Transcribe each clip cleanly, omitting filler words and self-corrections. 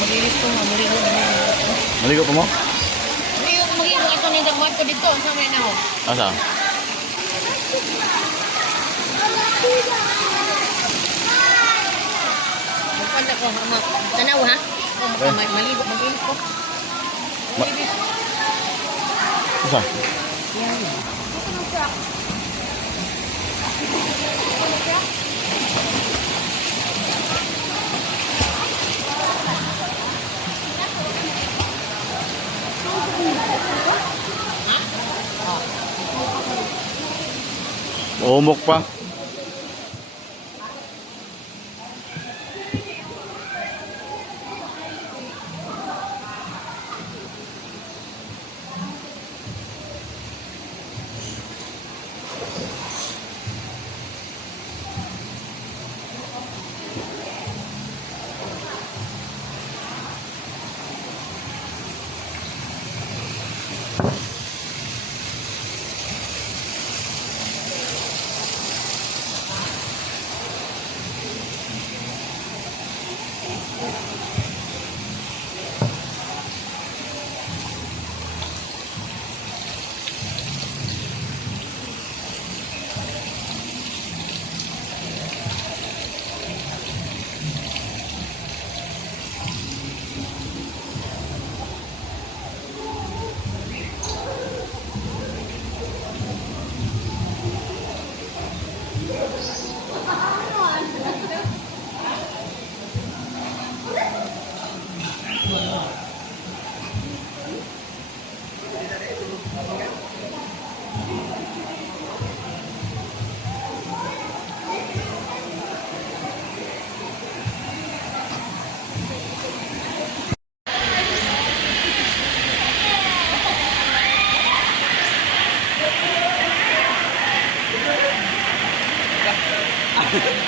maglinis ko, maligo na. Maligo pa mo? Maligo ito ni dagwat ko dito. Sa may na ho. Asa? Magpanda ko, tanaw ha? Maligo, maglinis ko. Maglinis. Asa? Yan. Umok pa.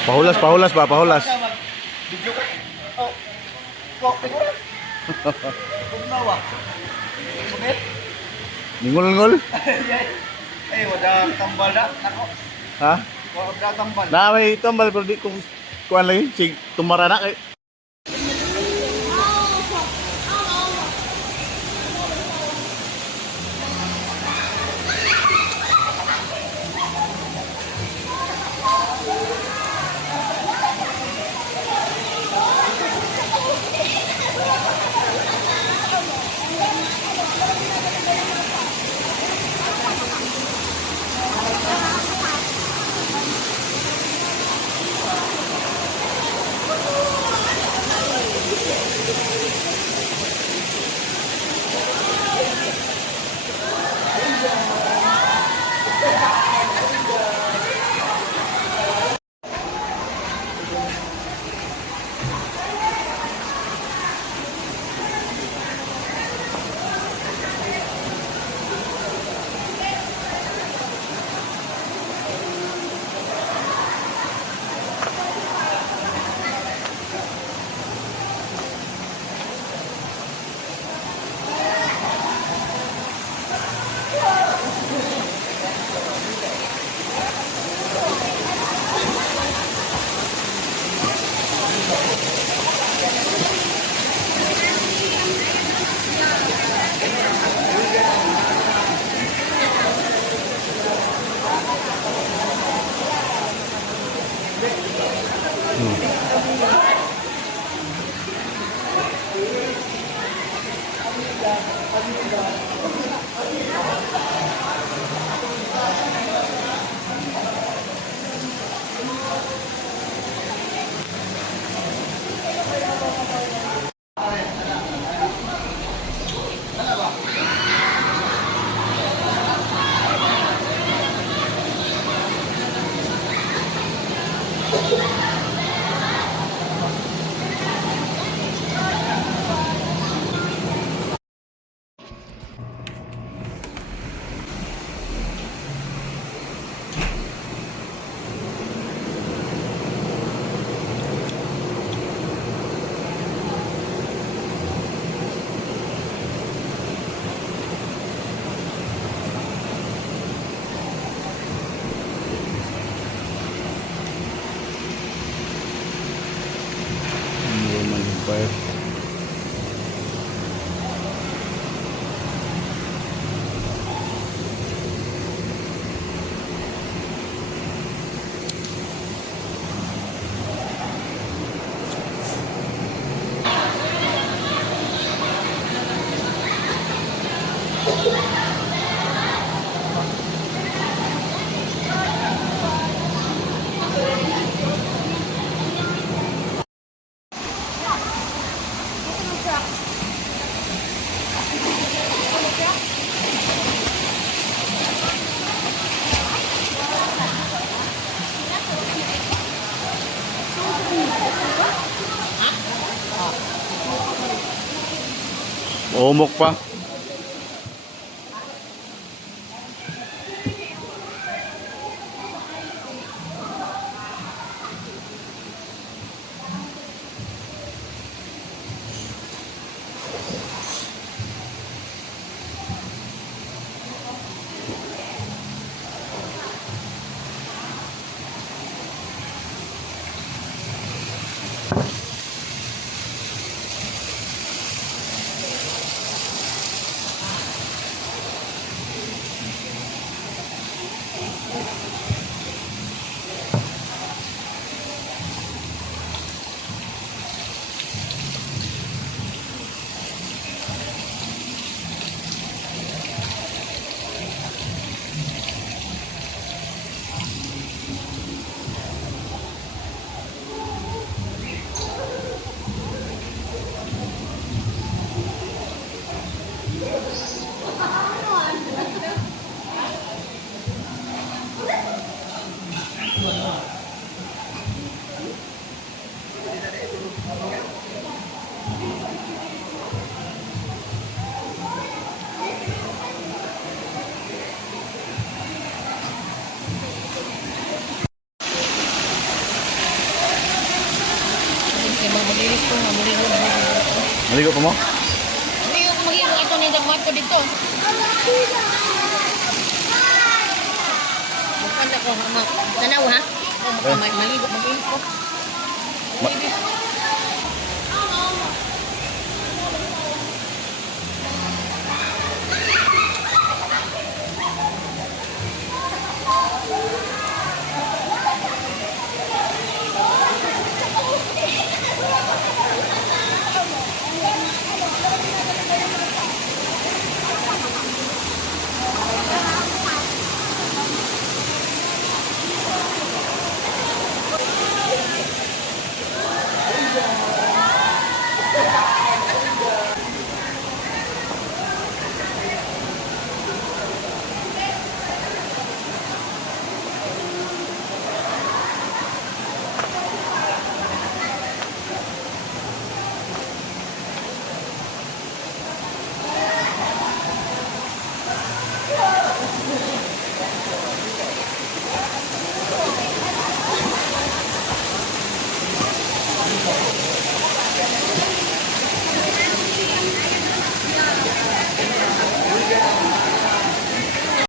Pahulas, pahulas ba? Pahulas. Video ka. Oh. Kok, tingnan. Pugnawa. Sumit. Ningol-ngol? Eh, wala tambal na. Ako. Ha? Wala tambal. Na may tambal pero di kung kuan lagi sig tumara na kay. Roman Empire. Umok pa. Maglilis ko, maglilis ko. Maligo pa mo? Hindi ko magiging ito ni dagwat ko dito. Bukan ako, tanaw ha? Maligo, maglilis ko.